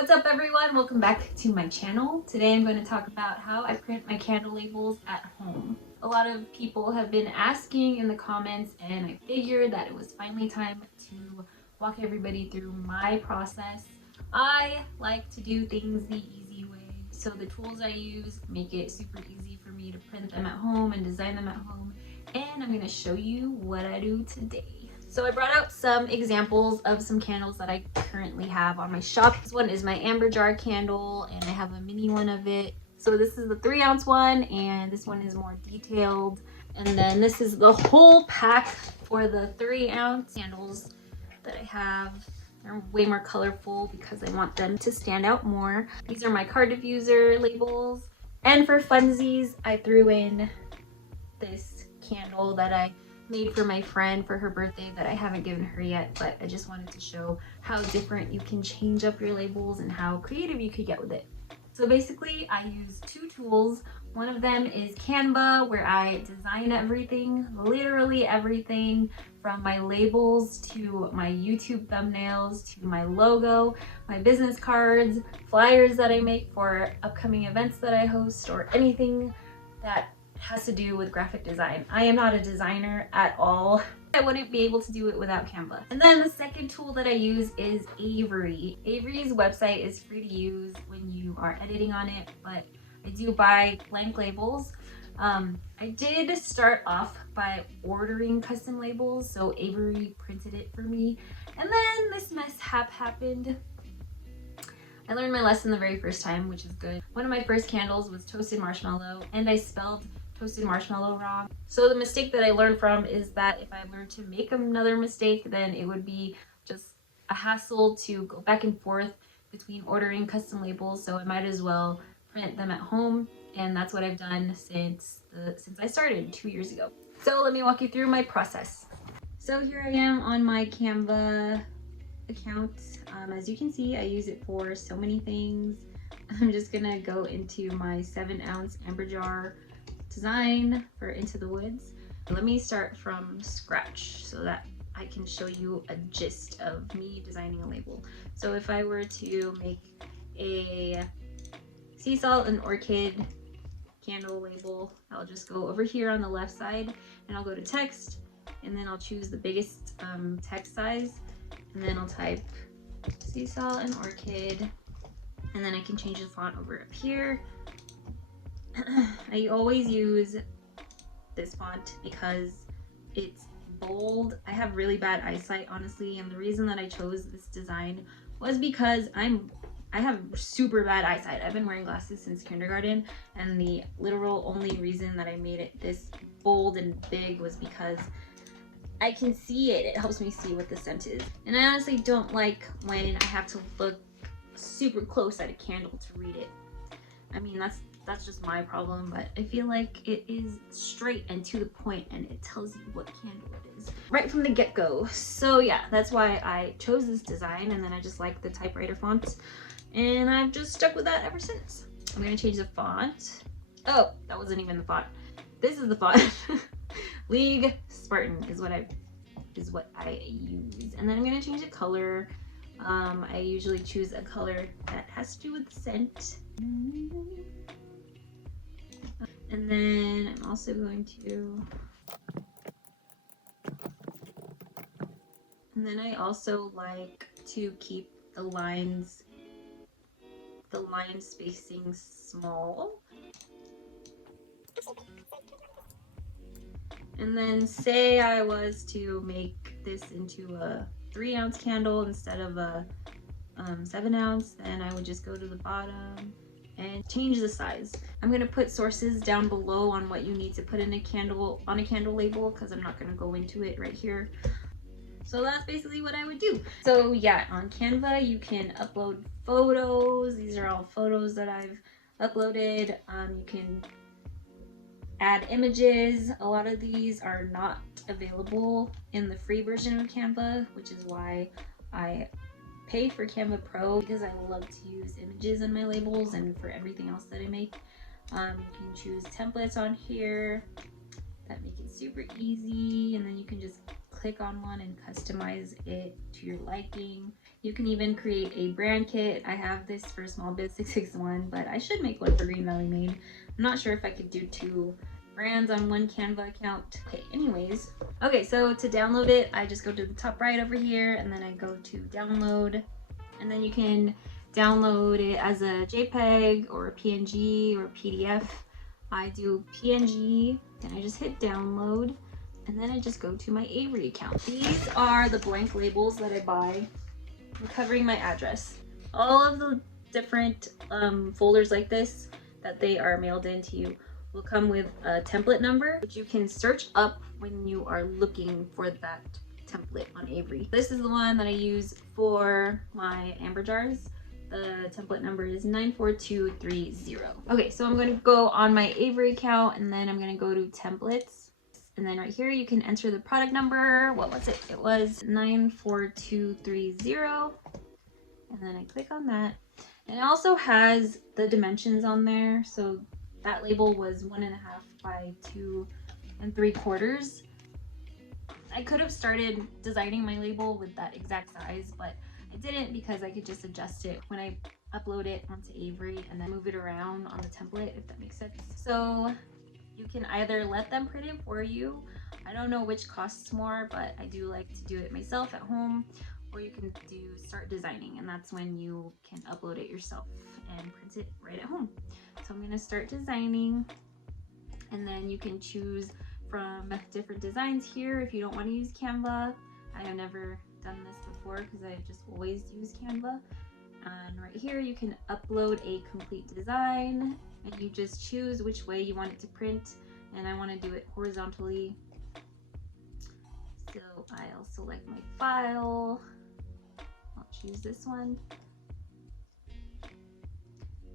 What's up everyone? Welcome back to my channel. Today I'm going to talk about how I print my candle labels at home. A lot of people have been asking in the comments, and I figured that it was finally time to walk everybody through my process. I like to do things the easy way, so the tools I use make it super easy for me to print them at home and design them at home, and I'm going to show you what I do today. So I brought out some examples of some candles that I currently have on my shop. This one is my amber jar candle, and I have a mini one of it. So this is the 3-ounce one, and this one is more detailed. And then this is the whole pack for the 3-ounce candles that I have. They're way more colorful because I want them to stand out more. These are my card diffuser labels. And for funsies, I threw in this candle that I made for my friend for her birthday that I haven't given her yet, but I just wanted to show how different you can change up your labels and how creative you could get with it. So basically I use two tools. One of them is Canva, where I design everything, literally everything, from my labels to my YouTube thumbnails to my logo, my business cards, flyers that I make for upcoming events that I host, or anything that has to do with graphic design. I am not a designer at all. I wouldn't be able to do it without Canva. And then the second tool that I use is Avery. Avery's website is free to use when you are editing on it, but I do buy blank labels. I did start off by ordering custom labels, so Avery printed it for me. And then this mishap happened. I learned my lesson the very first time, which is good. One of my first candles was toasted marshmallow, and I spelled toasted marshmallow wrong. So the mistake that I learned from is that if I were to make another mistake, then it would be just a hassle to go back and forth between ordering custom labels, so I might as well print them at home, and that's what I've done since I started 2 years ago. So let me walk you through my process. So here I am on my Canva account. As you can see, I use it for so many things. I'm just gonna go into my 7-ounce amber jar design for Into the Woods. Let me start from scratch so that I can show you a gist of me designing a label. So if I were to make a sea salt and orchid candle label, I'll just go over here on the left side and I'll go to text, and then I'll choose the biggest text size, and then I'll type sea salt and orchid, and then I can change the font over up here. I always use this font because it's bold. I have really bad eyesight, honestly, and the reason that I chose this design was because I have super bad eyesight. I've been wearing glasses since kindergarten, and the literal only reason that I made it this bold and big was because I can see it. It helps me see what the scent is. And I honestly don't like when I have to look super close at a candle to read it. I mean, that's just my problem, but I feel like it is straight and to the point, and it tells you what candle it is right from the get-go. So yeah, that's why I chose this design, and then I just like the typewriter font, and I've just stuck with that ever since. I'm gonna change the font. Oh, that wasn't even the font. This is the font. League Spartan is what I use. And then I'm gonna change the color. I usually choose a color that has to do with scent. And then I'm also going to, and then I also like to keep the line spacing small. And then say I was to make this into a 3-ounce candle instead of a 7-ounce, then I would just go to the bottom and change the size. I'm gonna put sources down below on what you need to put in a candle, on a candle label, because I'm not gonna go into it right here. So that's basically what I would do. So yeah, on Canva you can upload photos. These are all photos that I've uploaded. You can add images. A lot of these are not available in the free version of Canva, which is why I pay for Canva Pro, because I love to use images in my labels and for everything else that I make. You can choose templates on here that make it super easy, and then you can just click on one and customize it to your liking. You can even create a brand kit. I have this for Small Biz 661, but I should make one for Green Valley Made. I'm not sure if I could do 2 brands on one Canva account. Okay, anyways. Okay, so to download it, I just go to the top right over here, and then I go to download, and then you can download it as a JPEG or a PNG or a PDF. I do PNG, and I just hit download, and then I just go to my Avery account. These are the blank labels that I buy, covering my address. All of the different folders like this that they are mailed into you will come with a template number, which you can search up when you are looking for that template on Avery. This is the one that I use for my amber jars. The template number is 94230. Okay, so I'm going to go on my Avery account, and then I'm going to go to templates. And then right here, you can enter the product number. What was it? It was 94230. And then I click on that. And it also has the dimensions on there. So that label was 1.5 by 2 3/4. I could have started designing my label with that exact size, but I didn't because I could just adjust it when I upload it onto Avery and then move it around on the template, if that makes sense. So you can either let them print it for you. I don't know which costs more, but I do like to do it myself at home, or you can start designing, and that's when you can upload it yourself and print it right at home. So I'm gonna start designing, and then you can choose from different designs here if you don't want to use Canva. I have never done this before because I just always use Canva. And right here you can upload a complete design, and you just choose which way you want it to print. And I want to do it horizontally, so I'll select my file. I'll choose this one,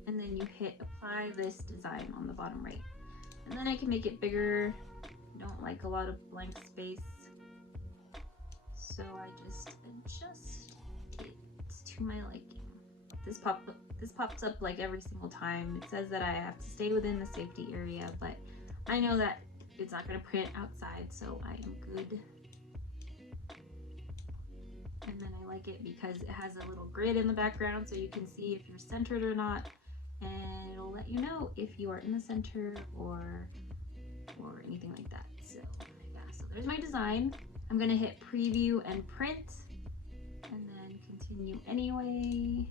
and then you hit apply this design on the bottom right, and then I can make it bigger. I don't like a lot of blank space, so I just adjust it to my liking. This pops up like every single time. It says that I have to stay within the safety area, but I know that it's not going to print outside, so I am good. And then I like it because it has a little grid in the background, so you can see if you're centered or not, and it'll let you know if you are in the center or anything like that. So yeah, so there's my design. I'm gonna hit preview and print, and then continue anyway,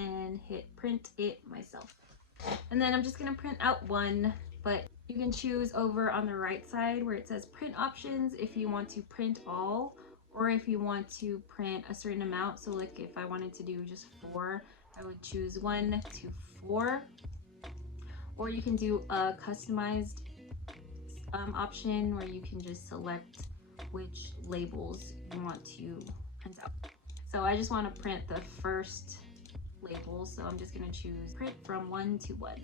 and hit print it myself. And then I'm just gonna print out one, but you can choose over on the right side where it says print options if you want to print all, or if you want to print a certain amount. So like if I wanted to do just 4, I would choose 1 to 4. Or you can do a customized option where you can just select which labels you want to print out. So I just want to print the first label, so I'm just going to choose print from 1 to 1.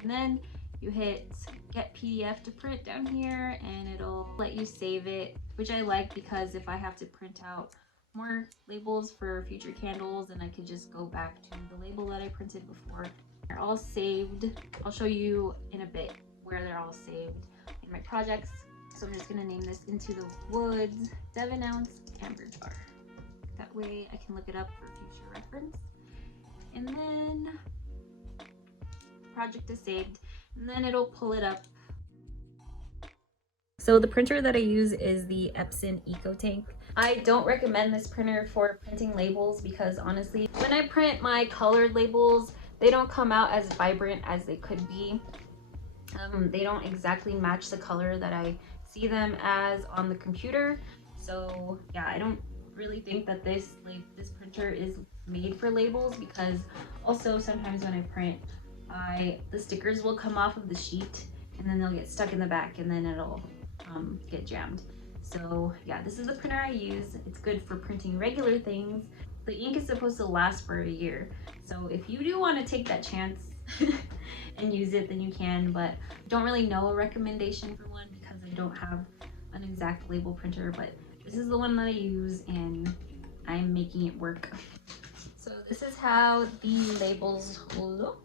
And then you hit get PDF to print down here, and it'll let you save it, which I like because if I have to print out more labels for future candles, then I could just go back to the label that I printed before. They're all saved. I'll show you in a bit where they're all saved in my projects. So I'm just going to name this Into the Woods 7-ounce amber jar. That way I can look it up for future reference. And then project is saved, and then it'll pull it up. So the printer that I use is the Epson EcoTank. I don't recommend this printer for printing labels because honestly, when I print my colored labels, they don't come out as vibrant as they could be. They don't exactly match the color that I see them as on the computer. So yeah, I don't really think that this printer is made for labels, because also sometimes when I print, the stickers will come off of the sheet and then they'll get stuck in the back, and then it'll get jammed. So yeah, this is the printer I use. It's good for printing regular things. The ink is supposed to last for a year, so if you do want to take that chance and use it, then you can, but don't really know a recommendation for one because I don't have an exact label printer, but this is the one that I use and I'm making it work. So this is how the labels look.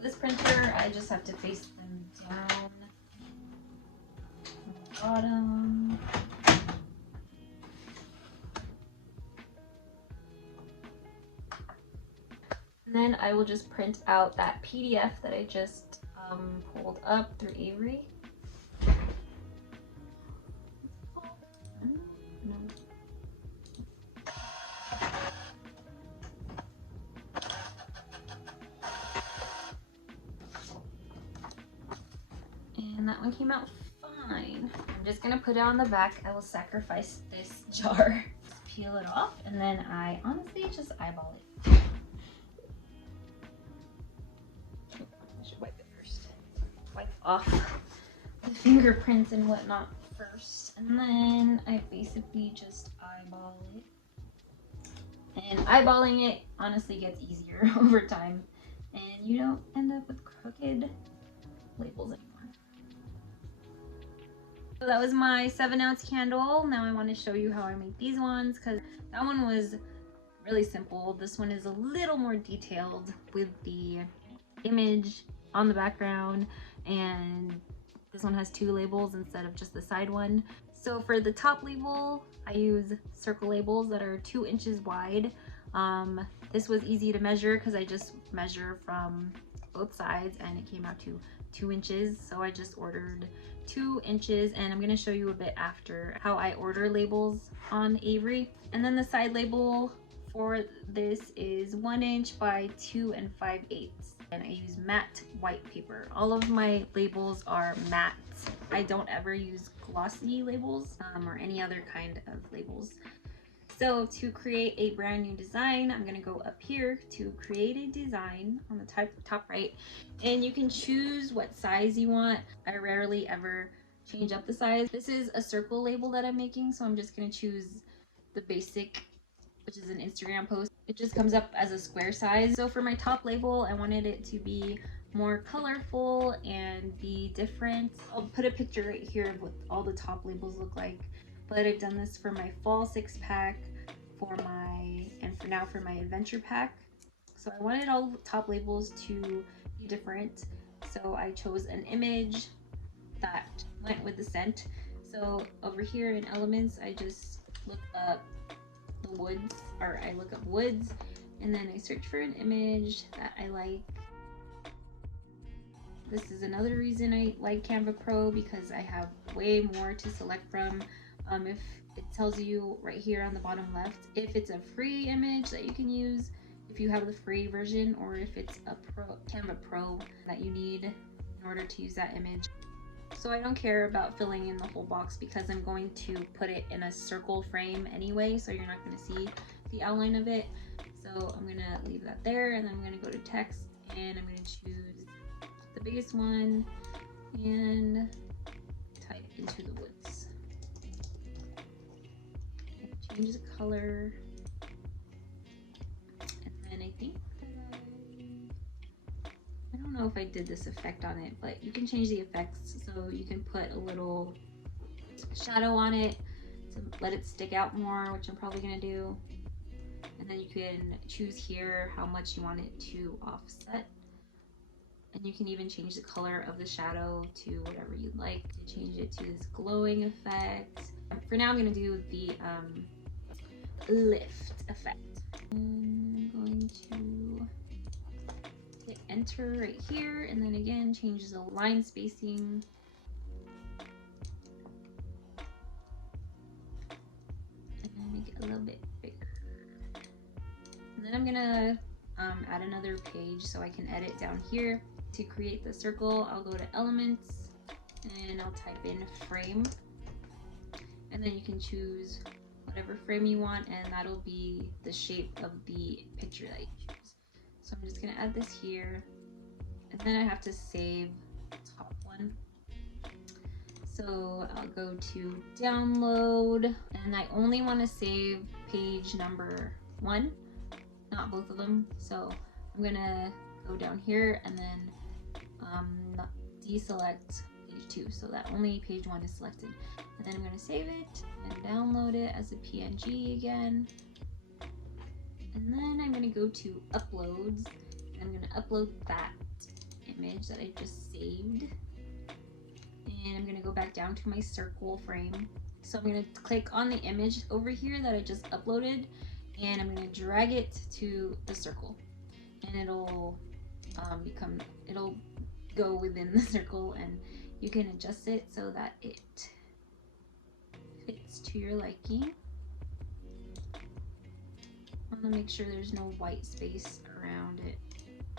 This printer, I just have to face them down. bottom. And then I will just print out that PDF that I just pulled up through Avery. And that one came out fine. I'm just gonna put it on the back. I will sacrifice this jar. Just peel it off, and then I honestly just eyeball it. I should wipe it first. Wipe off the fingerprints and whatnot first. And then I basically just eyeball it. And eyeballing it honestly gets easier over time. And you don't end up with crooked labels anymore. So that was my 7-ounce candle. Now I want to show you how I made these ones, because that one was really simple. This one is a little more detailed with the image on the background, and this one has 2 labels instead of just the side one. So for the top label, I use circle labels that are 2 inches wide. This was easy to measure because I just measure from both sides and it came out to 2 inches. So I just ordered 2 inches, and I'm going to show you a bit after how I order labels on Avery. And then the side label for this is 1 inch by 2 5/8, and I use matte white paper. All of my labels are matte. I don't ever use glossy labels or any other kind of labels. So to create a brand new design, I'm gonna go up here to create a design on the top right, and you can choose what size you want. I rarely ever change up the size. This is a circle label that I'm making, so I'm just gonna choose the basic, which is an Instagram post. It just comes up as a square size. So for my top label, I wanted it to be more colorful and be different. I'll put a picture right here of what all the top labels look like. But I've done this for my fall 6-pack, for my adventure pack. So I wanted all the top labels to be different. So I chose an image that went with the scent. So over here in elements, I just look up the woods, or I look up woods, and then I search for an image that I like. This is another reason I like Canva Pro, because I have way more to select from. If it tells you right here on the bottom left if it's a free image that you can use if you have the free version, or if it's a Canva Pro that you need in order to use that image. So I don't care about filling in the whole box because I'm going to put it in a circle frame anyway, so you're not going to see the outline of it. So I'm going to leave that there, and then I'm going to go to text, and I'm going to choose the biggest one and type into the woods. Change the color, and then I think that I don't know if I did this effect on it, but you can change the effects. So you can put a little shadow on it to let it stick out more, which I'm probably gonna do. And then you can choose here how much you want it to offset. And you can even change the color of the shadow to whatever you'd like to change it to this glowing effect. For now, I'm gonna do the lift effect. And I'm going to hit enter right here, and then again change the line spacing. And make it a little bit bigger. And then I'm gonna add another page so I can edit down here. To create the circle, I'll go to elements and I'll type in frame, and then you can choose whatever frame you want, and that'll be the shape of the picture that you choose. So I'm just gonna add this here, and then I have to save the top one. So I'll go to download, and I only want to save page number 1, not both of them. So I'm gonna go down here and then deselect page 2 so that only page 1 is selected. And then I'm going to save it and download it as a PNG again. And then I'm going to go to uploads, and I'm going to upload that image that I just saved. and I'm gonna go back down to my circle frame. So I'm gonna click on the image over here that I just uploaded, and I'm gonna drag it to the circle, and it'll it'll go within the circle, and you can adjust it so that it fits to your liking. I want to make sure there's no white space around it,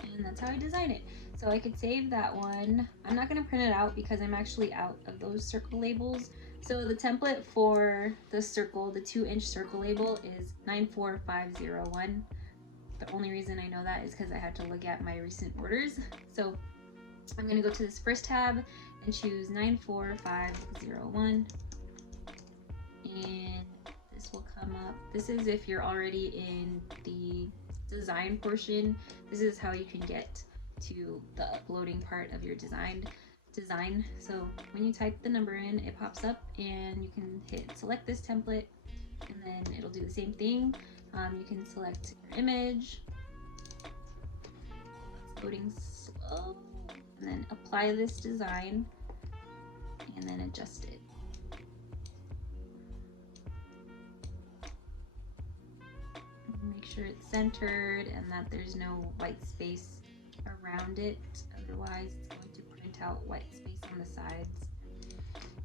and that's how I design it. So I could save that one. I'm not going to print it out because I'm actually out of those circle labels. So the template for the circle, the 2-inch circle label, is 94501. The only reason I know that is because I had to look at my recent orders. So I'm going to go to this first tab and choose 94501, and this will come up. This is if you're already in the design portion. This is how you can get to the uploading part of your design. So when you type the number in, it pops up, and you can hit select this template, and then it'll do the same thing. You can select your image. It's loading slow. And then apply this design, and then adjust it. Make sure it's centered and that there's no white space around it. Otherwise, it's going to print out white space on the sides.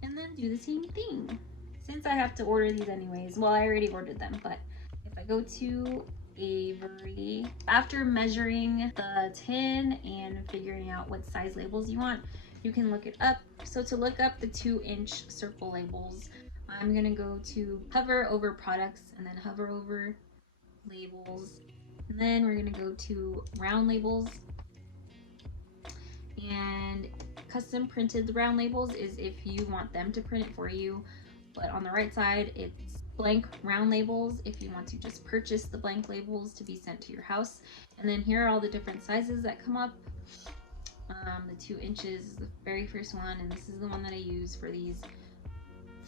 And then do the same thing. Since I have to order these anyways, well, I already ordered them, but if I go to Avery, after measuring the tin and figuring out what size labels you want, you can look it up. So to look up the 2-inch circle labels, I'm gonna go to hover over products and then hover over labels, and then we're gonna go to round labels. And custom printed round labels is if you want them to print it for you, but on the right side it's blank round labels if you want to just purchase the blank labels to be sent to your house. And then here are all the different sizes that come up. The 2 inches is the very first one, and this is the one that I use for these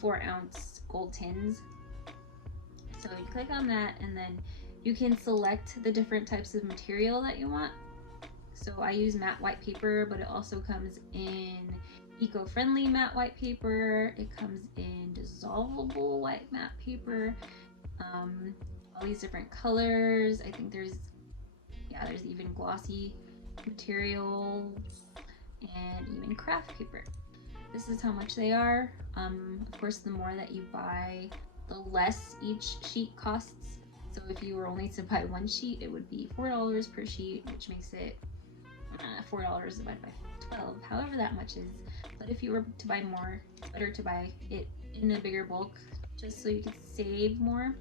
4-ounce gold tins. So you click on that, and then you can select the different types of material that you want. So I use matte white paper, but it also comes in eco-friendly matte white paper. It comes in dissolvable white matte paper. All these different colors. I think there's even glossy materials and even craft paper. This is how much they are. Of course, the more that you buy, the less each sheet costs. So if you were only to buy one sheet, it would be $4 per sheet, which makes it $4 divided by 12, however that much is. But if you were to buy more, it's better to buy it in a bigger bulk, just so you can save more.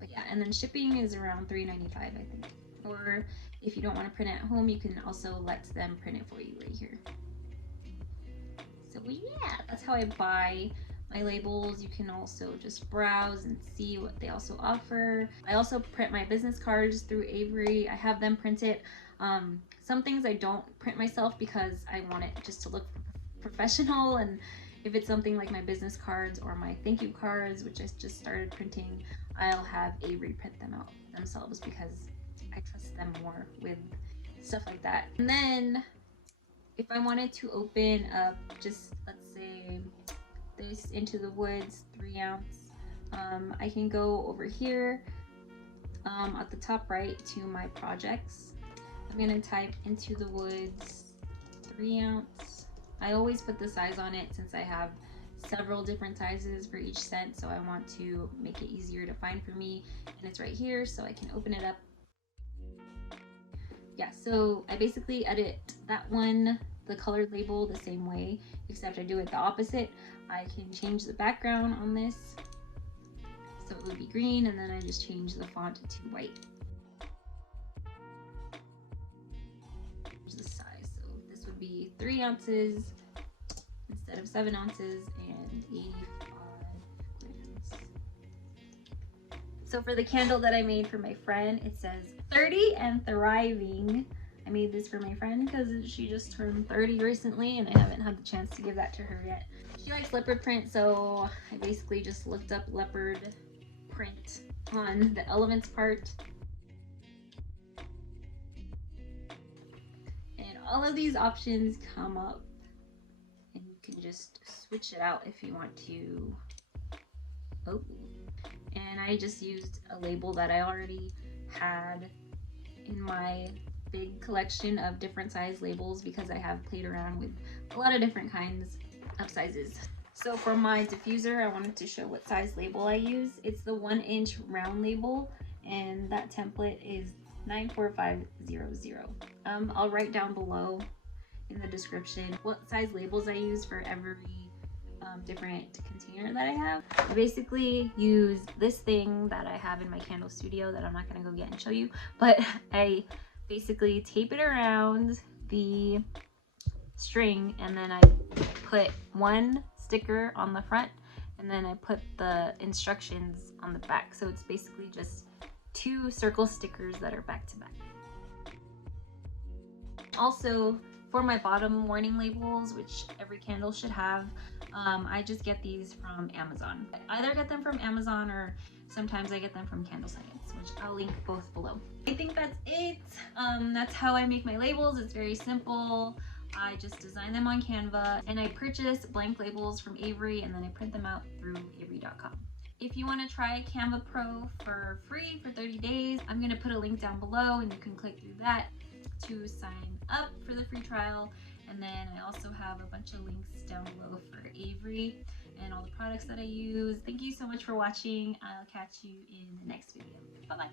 But yeah, and then shipping is around $3.95, I think. Or if you don't want to print it at home, you can also let them print it for you right here. So yeah, that's how I buy my labels. You can also just browse and see what they also offer. I also print my business cards through Avery. I have them printed. Some things I don't print myself because I want it just to look professional, and if it's something like my business cards or my thank you cards, which I just started printing, I'll have Avery print them out themselves because I trust them more with stuff like that. And then if I wanted to open up, just let's say this Into the Woods 3-ounce, I can go over here at the top right to my projects. I'm gonna type Into the Woods 3-ounce. I always put the size on it since I have several different sizes for each scent, so I want to make it easier to find for me, and it's right here, so I can open it up. Yeah, so I basically edit that one, the colored label, the same way, except I do it the opposite. I can change the background on this, so it would be green, and then I just change the font to white. The size, so this would be 3 ounces instead of 7 ounces and 85 grams. So for the candle that I made for my friend, it says 30 and thriving. I made this for my friend because she just turned 30 recently, and I haven't had the chance to give that to her yet. She likes leopard print, so I basically just looked up leopard print on the elements part. All of these options come up, and you can just switch it out if you want to. Oh, and I just used a label that I already had in my big collection of different size labels because I have played around with a lot of different kinds of sizes. So for my diffuser, I wanted to show what size label I use. It's the 1-inch round label, and that template is 94500. I'll write down below in the description what size labels I use for every different container that I have. I basically use this thing that I have in my candle studio that I'm not going to go get and show you, but I basically tape it around the string, and then I put one sticker on the front, and then I put the instructions on the back. So it's basically just 2 circle stickers that are back to back. Also, for my bottom warning labels, which every candle should have, I just get these from Amazon. I either get them from Amazon or sometimes I get them from Candle Science, which I'll link both below. I think that's it. That's how I make my labels. It's very simple. I just design them on Canva, and I purchase blank labels from Avery, and then I print them out through avery.com. If you want to try Canva Pro for free for 30 days, I'm going to put a link down below, and you can click through that to sign up for the free trial. And then I also have a bunch of links down below for Avery and all the products that I use. Thank you so much for watching. I'll catch you in the next video. Bye bye.